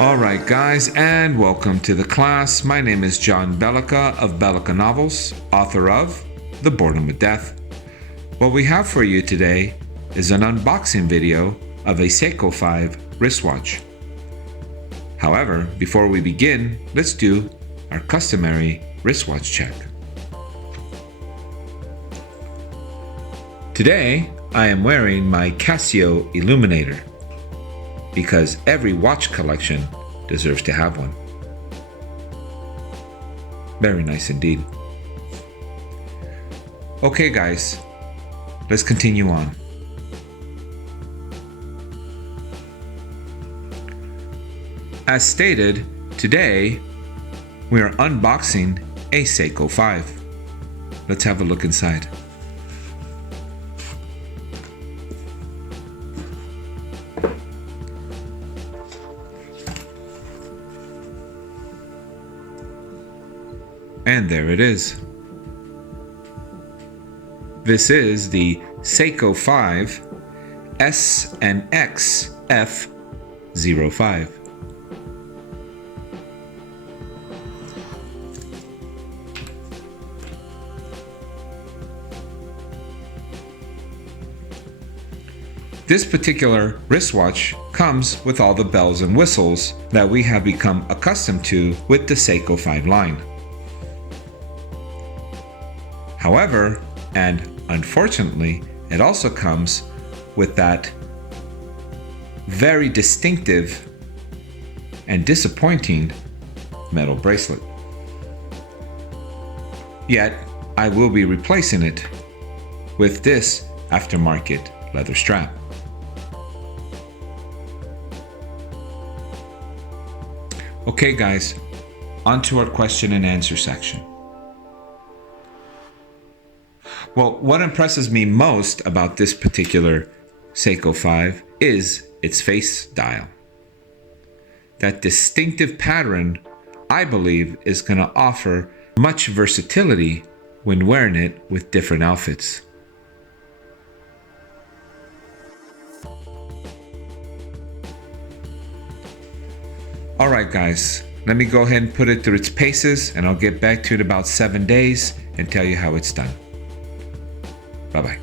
Alright guys, and welcome to the class. My name is John Belica of Belica Novels, author of The Boredom with Death. What we have for you today is an unboxing video of a Seiko 5 wristwatch. However, before we begin, let's do our customary wristwatch check. Today, I am wearing my Casio Illuminator, because every watch collection deserves to have one. Very nice indeed. Okay guys, let's continue on. As stated, today we are unboxing a Seiko 5. Let's have a look inside. And there it is. This is the Seiko 5 SNXF05. This particular wristwatch comes with all the bells and whistles that we have become accustomed to with the Seiko 5 line. However, and unfortunately, it also comes with that very distinctive and disappointing metal bracelet. Yet, I will be replacing it with this aftermarket leather strap. Okay guys, on to our question and answer section. Well, what impresses me most about this particular Seiko 5 is its face dial. That distinctive pattern, I believe, is going to offer much versatility when wearing it with different outfits. Alright guys, let me go ahead and put it through its paces, and I'll get back to it in about 7 days and tell you how it's done. Bye-bye.